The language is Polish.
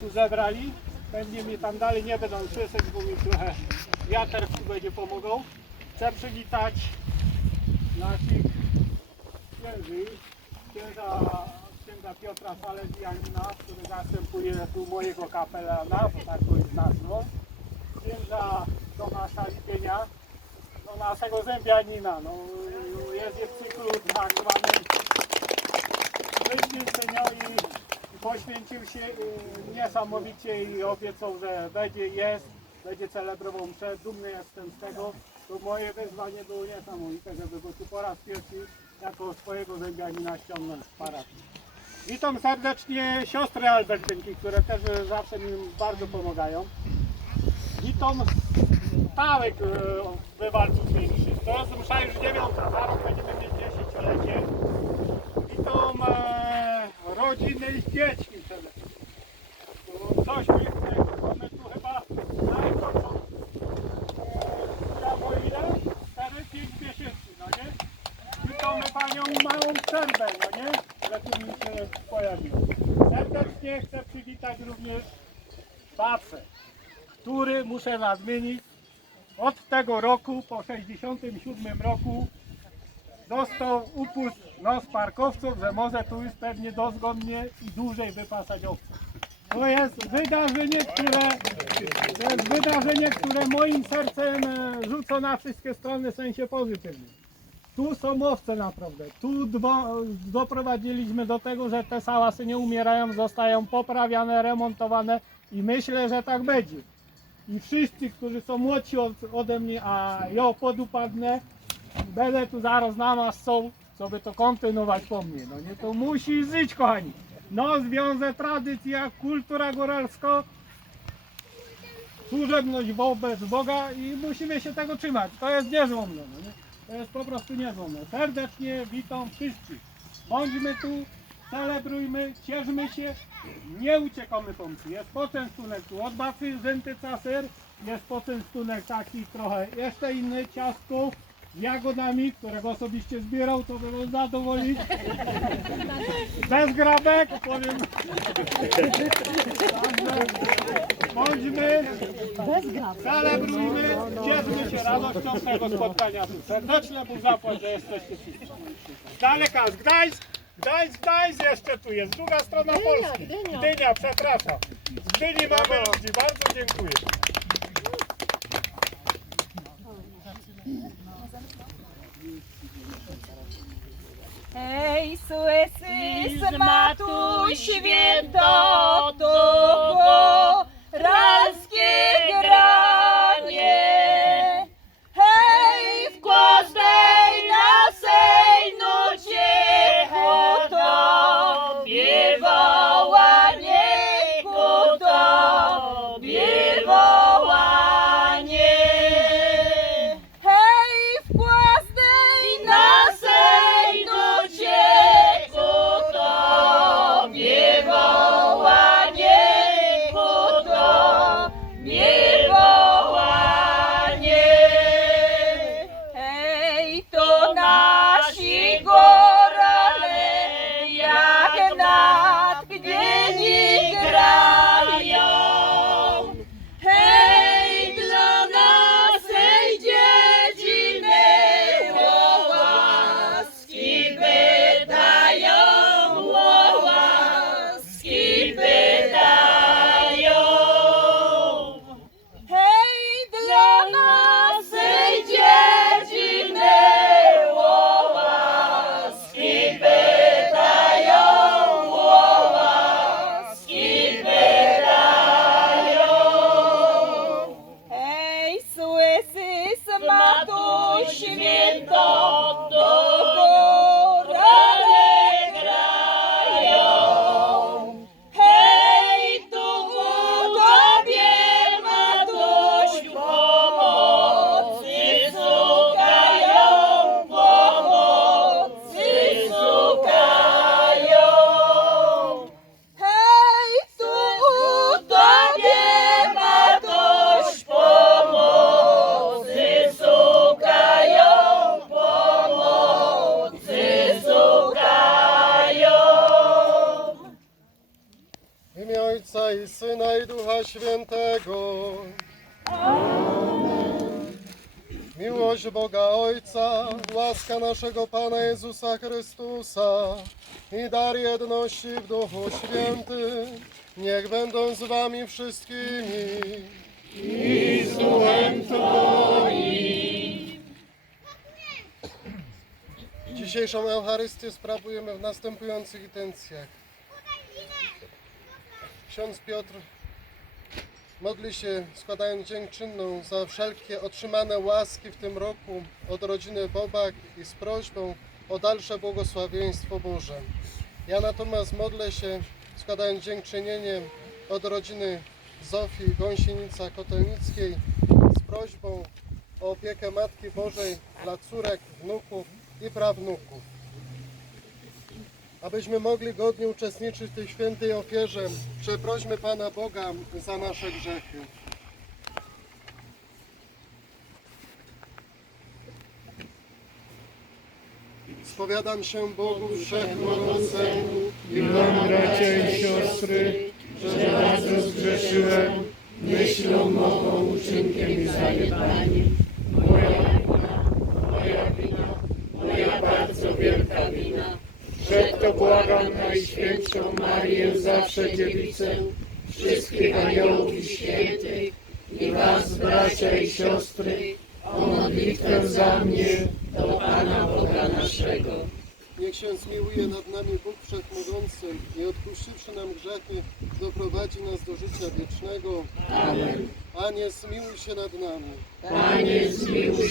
tu zebrali. Pewnie mi tam dalej nie będą słyszeć, bo mi trochę wiatr tu będzie pomogą. Chcę przywitać naszych księży, księdza, księdza Piotra Salezjanina, który zastępuje tu mojego kapelana, bo tak go jest nazwą. Księdza Tomasza Lipienia, no naszego zębianina, no jest w cyklu tak zwanym wyświęcenia i poświęcił się y, niesamowicie i obiecał, że będzie, jest, będzie celebrował mszę. Dumny jestem z tego. To moje wyzwanie było niesamowite, żeby go tu po raz pierwszy jako swojego zębianina ściągnąć z parafii. Witam serdecznie siostry Albertynki, które też zawsze mi bardzo pomagają. Witam stałych y, wywalców mszy. To jest msza już dziewiąta, zaraz będziemy mieć dziesięciolecie. Witam e, rodziny i dzieci przerwę, no nie? Że tu mi się pojawiła. Serdecznie chcę przywitać również babce, który muszę nadmienić od tego roku po 67 roku dostał upust nos parkowców, że może tu już pewnie dozgodnie i dłużej wypasać owce. To jest wydarzenie, które to jest wydarzenie, które moim sercem e, rzuca na wszystkie strony w sensie pozytywnym. Tu są owce naprawdę. Tu dwo, doprowadziliśmy do tego, że te sałasy nie umierają, zostają poprawiane, remontowane i myślę, że tak będzie. I wszyscy, którzy są młodsi od, ode mnie, a ja podupadnę, będę tu zaraz na was są, co by to kontynuować po mnie. No nie, to musi żyć, kochani. No, związek, tradycja, kultura góralska, służebność wobec Boga i musimy się tego trzymać. To jest niezłomne, no nie? To jest po prostu niezłomne. Serdecznie witam wszystkich. Bądźmy tu, celebrujmy, cieszmy się, nie uciekamy pomcy. Jest poczęstunek tu od zęty caser, jest poczęstunek taki trochę jeszcze inny, ciastko z jagodami, którego osobiście zbierał, to by was zadowolić. Bez grabek, powiem. Bądźmy, celebrujmy, cieszmy się radością tego spotkania. Serdecznie Bóg zapłać, że jesteście wszyscy. Z daleka, z Gdańsk, Gdańsk, Gdańsk jeszcze tu jest, druga strona Polski. Gdynia, przepraszam. Z Gdyni mamy ludzi, bardzo dziękuję. Ej, słyszysz, matu święto, Syna i Ducha Świętego. Miłość Boga Ojca, łaska naszego Pana Jezusa Chrystusa i dar jedności w Duchu Świętym, niech będą z wami wszystkimi. Dzisiejszą Eucharystię sprawujemy w następujących intencjach. Ksiądz Piotr modli się, składając dziękczynną za wszelkie otrzymane łaski w tym roku od rodziny Bobak i z prośbą o dalsze błogosławieństwo Boże. Ja natomiast modlę się, składając dziękczynienie od rodziny Zofii Gąsienica-Kotelnickiej z prośbą o opiekę Matki Bożej dla córek, wnuków i prawnuków. Abyśmy mogli godnie uczestniczyć w tej świętej ofierze, przeprośmy Pana Boga za nasze grzechy. Spowiadam się Bogu Wszechmogącemu I wam, bracia i siostry, że bardzo zgrzeszyłem myślą, mową, uczynkiem i zaniedbaniem. Wina. Przeto błagam Najświętszą Marię, zawsze dziewicę, wszystkich aniołów i świętych i was, bracia i siostry, o modlitwę za mnie do Pana Boga naszego. Niech się zmiłuje nad nami Bóg Wszechmogący i odpuściwszy nam grzechy, doprowadzi nas do życia wiecznego. Amen. Panie, zmiłuj się nad nami. Panie, zmiłuj